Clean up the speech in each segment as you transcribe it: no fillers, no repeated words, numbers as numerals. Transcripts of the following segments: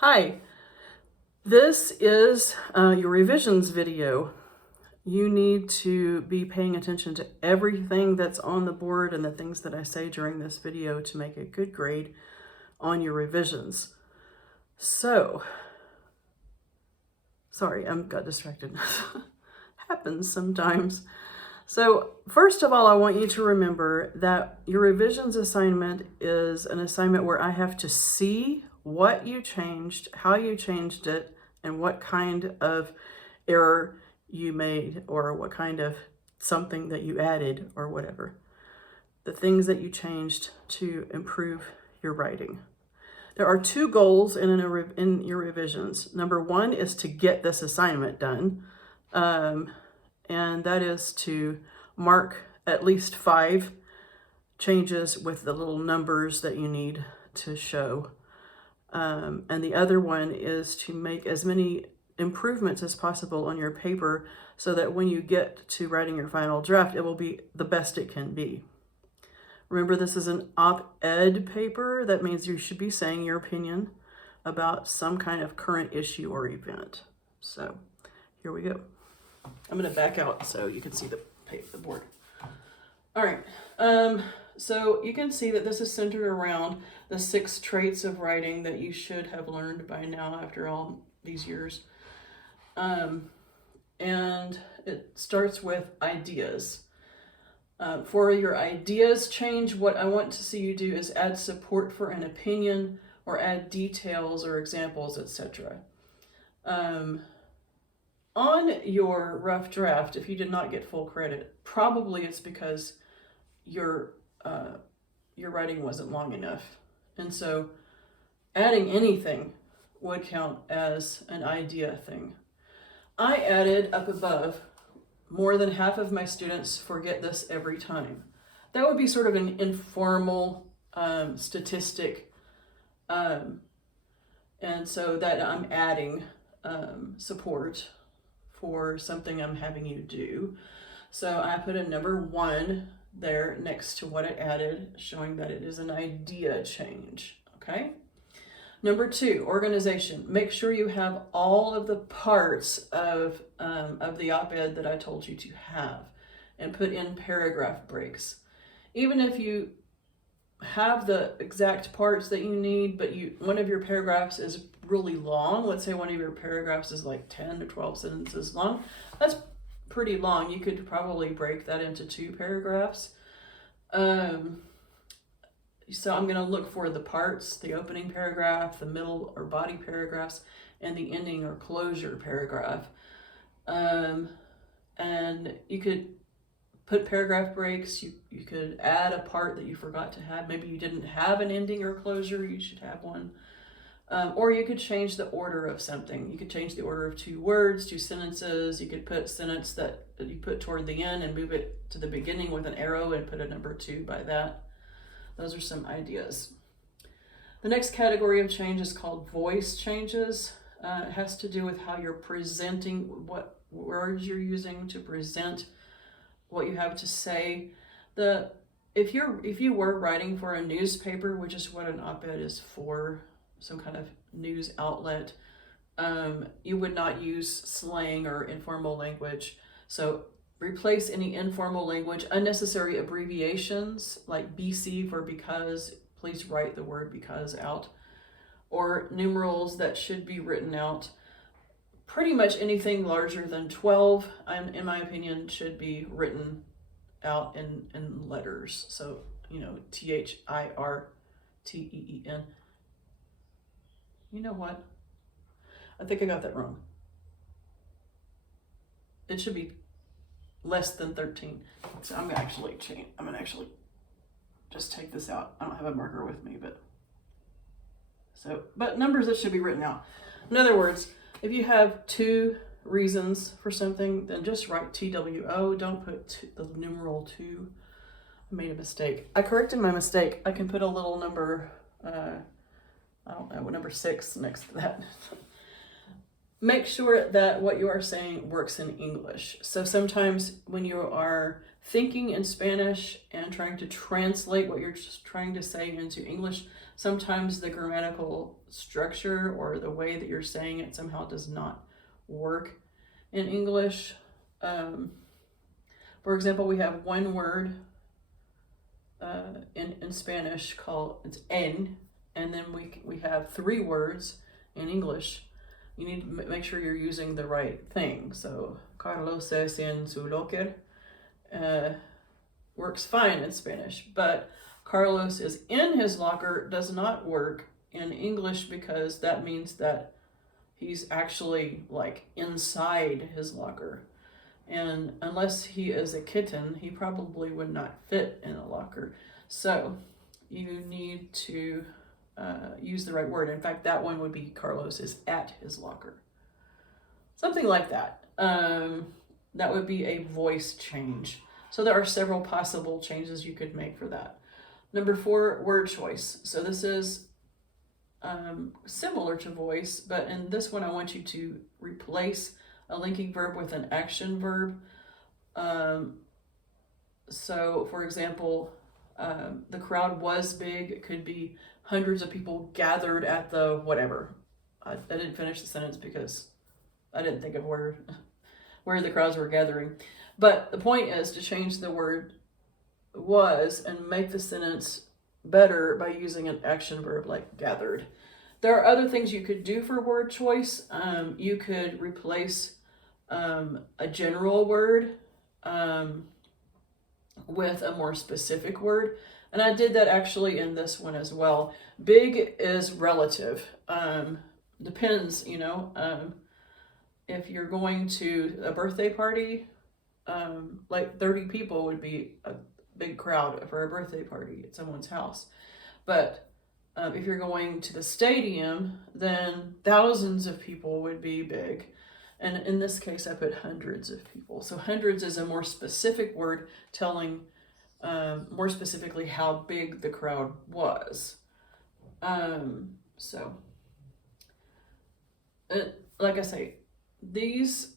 Hi, this is your revisions video. You need to be paying attention to everything that's on the board and the things that I say during this video to make a good grade on your revisions. So, sorry, I got distracted. Happens sometimes. So first of all, I want you to remember that your revisions assignment is an assignment where I have to see what you changed, how you changed it, and what kind of error you made, or what kind of something that you added, or whatever. The things that you changed to improve your writing. There are two goals in your revisions. Number one is to get this assignment done. And that is to mark at least 5 changes with the little numbers that you need to show. And the other one is to make as many improvements as possible on your paper so that when you get to writing your final draft, it will be the best it can be. Remember, this is an op-ed paper. That means you should be saying your opinion about some kind of current issue or event. So here we go. I'm going to back out so you can see the board. All right. So you can see that this is centered around the 6 traits of writing that you should have learned by now after all these years. And it starts with ideas. For your ideas change, what I want to see you do is add support for an opinion or add details or examples, etc. On your rough draft, if you did not get full credit, probably it's because your writing wasn't long enough. And so adding anything would count as an idea thing. I added up above, more than half of my students forget this every time. That would be sort of an informal statistic. And so that I'm adding support for something I'm having you do. So I put a number 1 there next to what it added, showing that it is an idea change, okay? Number 2, organization. Make sure you have all of the parts of the op-ed that I told you to have, and put in paragraph breaks. Even if you have the exact parts that you need, but one of your paragraphs is really long, let's say one of your paragraphs is like 10 to 12 sentences long, that's pretty long. You could probably break that into 2 paragraphs. So I'm going to look for the parts, the opening paragraph, the middle or body paragraphs, and the ending or closure paragraph. And you could put paragraph breaks. You could add a part that you forgot to have. Maybe you didn't have an ending or closure, you should have one. Or you could change the order of something. You could change the order of 2 words, 2 sentences. You could put a sentence that you put toward the end and move it to the beginning with an arrow and put a number 2 by that. Those are some ideas. The next category of change is called voice changes. It has to do with how you're presenting, what words you're using to present what you have to say. If you were writing for a newspaper, which is what an op-ed is for, some kind of news outlet, you would not use slang or informal language. So replace any informal language, unnecessary abbreviations like BC for because. Please write the word because out, or numerals that should be written out. Pretty much anything larger than 12, in my opinion, should be written out in letters. So, THIRTEEN. You know what? I think I got that wrong. It should be less than 13. So I'm gonna actually just take this out. I don't have a marker with me, but numbers that should be written out. In other words, if you have 2 reasons for something, then just write TWO. Don't put the numeral 2. I made a mistake. I corrected my mistake. I can put a little number, I don't know, number 6 next to that. make sure that what you are saying works in English. So sometimes when you are thinking in Spanish and trying to translate what you're just trying to say into English, sometimes the grammatical structure or the way that you're saying it somehow does not work in English. For example, we have one word in Spanish called, it's en, and then we have 3 words in English. You need to make sure you're using the right thing. So Carlos es en su locker works fine in Spanish, but Carlos is in his locker does not work in English, because that means that he's actually like inside his locker. And unless he is a kitten, he probably would not fit in a locker. So you need to use the right word. In fact, that one would be Carlos is at his locker. Something like that. That would be a voice change. So there are several possible changes you could make for that. Number 4, word choice. So this is similar to voice, but in this one I want you to replace a linking verb with an action verb. So for example, the crowd was big. It could be hundreds of people gathered at the whatever. I didn't finish the sentence because I didn't think of where the crowds were gathering. But the point is to change the word was and make the sentence better by using an action verb like gathered. There are other things you could do for word choice. You could replace a general word with a more specific word. And I did that actually in this one as well. Big is relative. Depends, if you're going to a birthday party, like 30 people would be a big crowd for a birthday party at someone's house. But if you're going to the stadium, then thousands of people would be big. And in this case, I put hundreds of people. So hundreds is a more specific word telling more specifically how big the crowd was. Like I say, these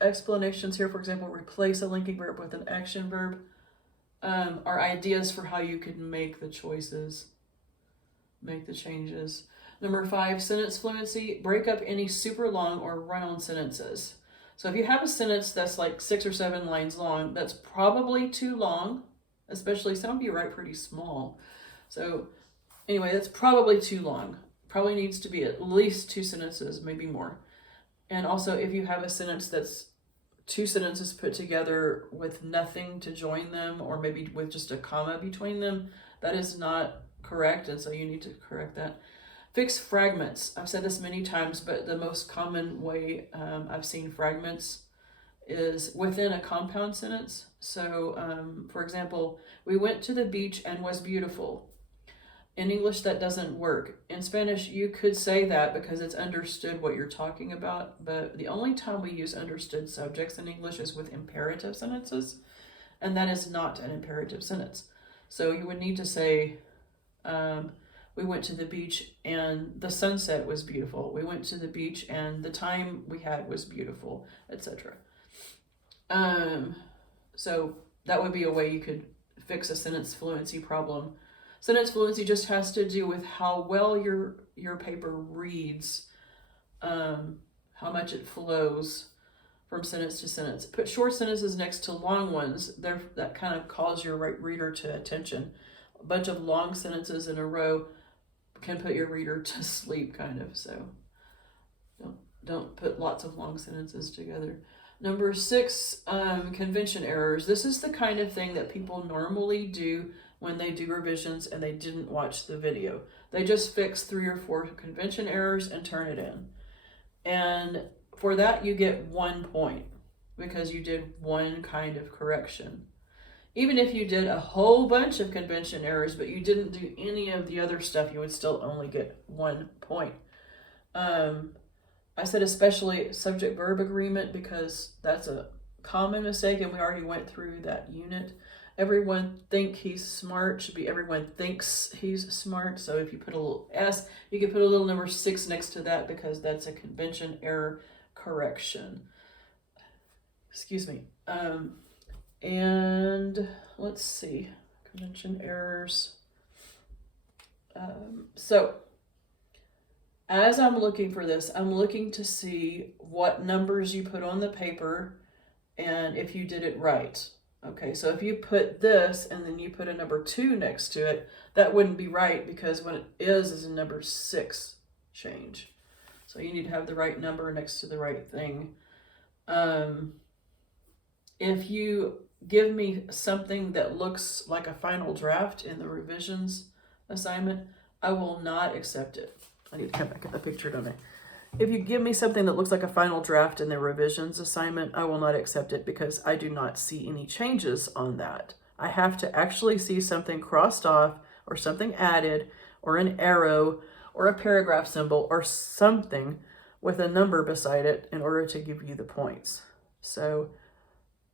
explanations here, for example, replace a linking verb with an action verb, are ideas for how you can make the choices, make the changes. Number 5, sentence fluency. Break up any super long or run-on sentences. So if you have a sentence that's like 6 or 7 lines long, that's probably too long, especially some of you write pretty small. So anyway, that's probably too long. Probably needs to be at least 2 sentences, maybe more. And also if you have a sentence that's 2 sentences put together with nothing to join them, or maybe with just a comma between them, that is not correct, and so you need to correct that. Fix fragments. I've said this many times, but the most common way I've seen fragments is within a compound sentence. So, for example, we went to the beach and was beautiful. In English, that doesn't work. In Spanish, you could say that because it's understood what you're talking about, but the only time we use understood subjects in English is with imperative sentences, and that is not an imperative sentence. So you would need to say, we went to the beach and the sunset was beautiful. We went to the beach and the time we had was beautiful, etc. So that would be a way you could fix a sentence fluency problem. Sentence fluency just has to do with how well your paper reads, how much it flows from sentence to sentence. Put short sentences next to long ones. That kind of calls your reader to attention. A bunch of long sentences in a row can put your reader to sleep, kind of. So don't put lots of long sentences together. Number 6, convention errors. This is the kind of thing that people normally do when they do revisions and they didn't watch the video. They just fix 3 or 4 convention errors and turn it in. And for that, you get 1 point because you did one kind of correction. Even if you did a whole bunch of convention errors, but you didn't do any of the other stuff, you would still only get 1 point. I said especially subject-verb agreement because that's a common mistake, and we already went through that unit. everyone think he's smart should be everyone thinks he's smart. So if you put a little S, you can put a little number 6 next to that because that's a convention error correction. Excuse me. And let's see, convention errors. So as I'm looking for this, I'm looking to see what numbers you put on the paper and if you did it right. Okay, so if you put this and then you put a number 2 next to it, that wouldn't be right because what it is a number 6 change. So you need to have the right number next to the right thing. If you give me something that looks like a final draft in the revisions assignment, I will not accept it. I need to come back at the picture, don't I? If you give me something that looks like a final draft in the revisions assignment, I will not accept it because I do not see any changes on that. I have to actually see something crossed off or something added or an arrow or a paragraph symbol or something with a number beside it in order to give you the points. So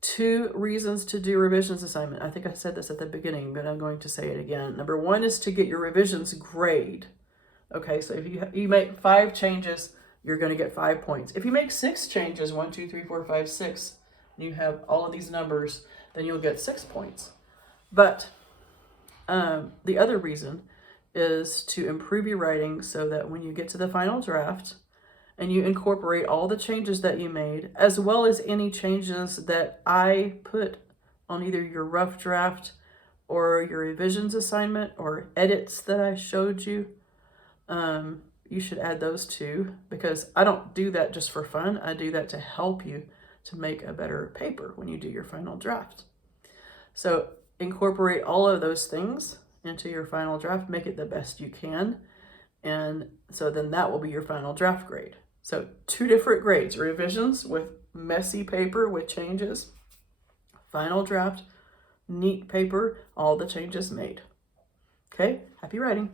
2 reasons to do revisions assignment. I think I said this at the beginning, but I'm going to say it again. Number 1 is to get your revisions grade. Okay, so if you make 5 changes, you're going to get 5 points. If you make 6 changes, 1, 2, 3, 4, 5, 6, and you have all of these numbers, then you'll get 6 points. But the other reason is to improve your writing so that when you get to the final draft and you incorporate all the changes that you made, as well as any changes that I put on either your rough draft or your revisions assignment or edits that I showed you, you should add those too, because I don't do that just for fun. I do that to help you to make a better paper when you do your final draft. So incorporate all of those things into your final draft, make it the best you can. And so then that will be your final draft grade. So 2 different grades: revisions with messy paper with changes, final draft, neat paper, all the changes made. Okay, happy writing.